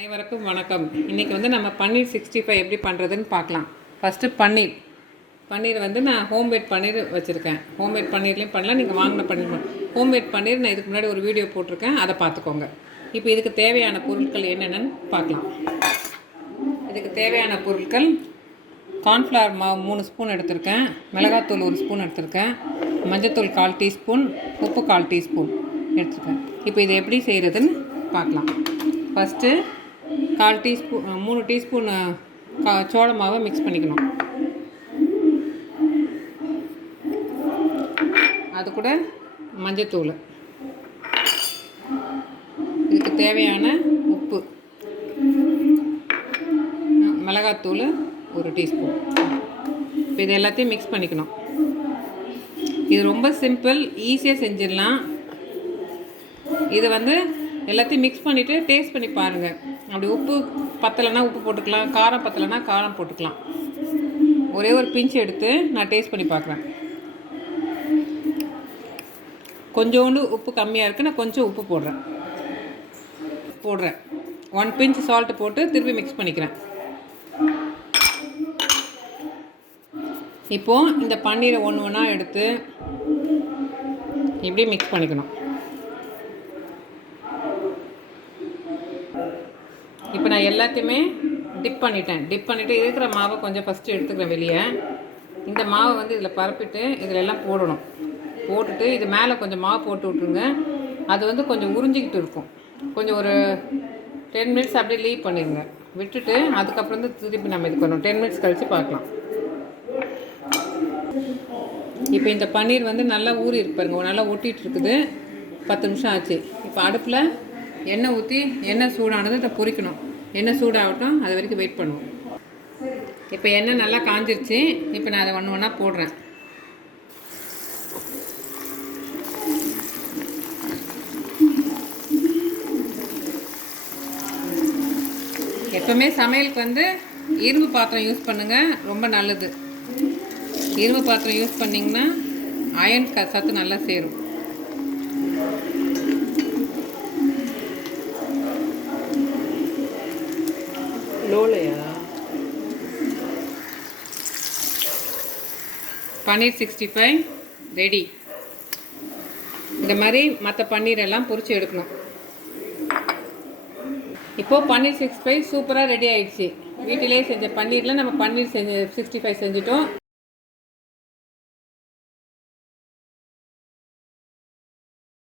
அனைவருக்கும் வணக்கம். இன்றைக்கி வந்து நம்ம பன்னீர் 65 எப்படி பண்ணுறதுன்னு பார்க்கலாம். ஃபஸ்ட்டு பன்னீர் வந்து நான் ஹோம்மேட் பன்னீர் வச்சுருக்கேன். ஹோம்மேட் பன்னீர்லேயும் பண்ணலாம், நீங்கள் வாங்கின பன்னீர். ஹோம்மேட் பன்னீர் நான் இதுக்கு முன்னாடி ஒரு வீடியோ போட்டிருக்கேன், அதை பார்த்துக்கோங்க. இப்போ இதுக்கு தேவையான பொருட்கள் என்னென்னு பார்க்கலாம். இதுக்கு தேவையான பொருட்கள்: கார்ன்ஃப்ளவர் மாவு 3 ஸ்பூன் எடுத்திருக்கேன், மிளகாத்தூள் 1 ஸ்பூன் எடுத்திருக்கேன், மஞ்சத்தூள் 1/4 டீஸ்பூன், உப்பு 1/4 டீஸ்பூன் எடுத்துருக்கேன். இப்போ இதை எப்படி செய்கிறதுன்னு பார்க்கலாம். ஃபஸ்ட்டு 1/4 டீஸ்பூன் 3 டீஸ்பூன் சோள மாவை மிக்ஸ் பண்ணிக்கணும். அது கூட மஞ்சத்தூள், இதுக்கு தேவையான உப்பு, மிளகாத்தூள் 1 டீஸ்பூன். இப்போ இது எல்லாத்தையும் மிக்ஸ் பண்ணிக்கணும். இது ரொம்ப சிம்பிள், ஈஸியாக செஞ்சிடலாம். இது வந்து எல்லாத்தையும் மிக்ஸ் பண்ணிவிட்டு டேஸ்ட் பண்ணி பாருங்கள். அப்படி உப்பு பத்தலைன்னா உப்பு போட்டுக்கலாம், காரம் பத்தலைன்னா காரம் போட்டுக்கலாம். ஒரே ஒரு பிஞ்ச் எடுத்து நான் டேஸ்ட் பண்ணி பார்க்குறேன். கொஞ்சோண்டு உப்பு கம்மியாக இருக்குது, நான் கொஞ்சம் உப்பு போடுறேன். 1 பிஞ்ச் சால்ட்டு போட்டு திருப்பி மிக்ஸ் பண்ணிக்கிறேன். இப்போது இந்த பன்னீரை ஒன்று ஒன்றா எடுத்து இப்படி மிக்ஸ் பண்ணிக்கணும். இப்போ நான் எல்லாத்தையுமே டிப் பண்ணிவிட்டு இருக்கிற மாவை கொஞ்சம் ஃபஸ்ட்டு எடுத்துக்கிறேன் வெளியே. இந்த மாவை வந்து இதில் பரப்பிட்டு இதில் எல்லாம் போடணும். போட்டுட்டு இது மேலே கொஞ்சம் மாவு போட்டு விட்ருங்க. அது வந்து கொஞ்சம் உறிஞ்சிக்கிட்டு இருக்கும். கொஞ்சம் ஒரு 10 மினிட்ஸ் அப்படியே லீவ் பண்ணிடுங்க. விட்டுட்டு அதுக்கப்புறம் வந்து திருப்பி நம்ம இது பண்ணணும். 10 மினிட்ஸ் கழித்து பார்க்கலாம். இப்போ இந்த பன்னீர் வந்து நல்லா ஊறி இருப்பாருங்க, நல்லா ஒட்டிகிட்டு இருக்குது. 10 நிமிஷம் ஆச்சு. இப்போ அடுப்பில் எண்ணெய் ஊற்றி எண்ணெய் சூடானது இதை பொரிக்கணும். எண்ணெய் சூடாகட்டும், அது வரைக்கும் வெயிட் பண்ணுவோம். இப்போ எண்ணெய் நல்லா காஞ்சிருச்சு. இப்போ நான் அதை ஒன்று ஒன்றா போடுறேன். எப்போவுமே சமையலுக்கு வந்து இரும்பு பாத்திரம் யூஸ் பண்ணுங்கள், ரொம்ப நல்லது. இரும்பு பாத்திரம் யூஸ் பண்ணிங்கன்னா அயன் சத்து நல்லா சேரும். லோலையா பன்னீர் 65 ரெடி. இந்த மாதிரி மற்ற பன்னீர் எல்லாம் பொரிச்சு எடுக்கணும். இப்போது பன்னீர் 65 சூப்பராக ரெடி ஆகிடுச்சு. வீட்டிலே செஞ்ச பன்னீரில் நம்ம பன்னீர் 65 செஞ்சிட்டோம்.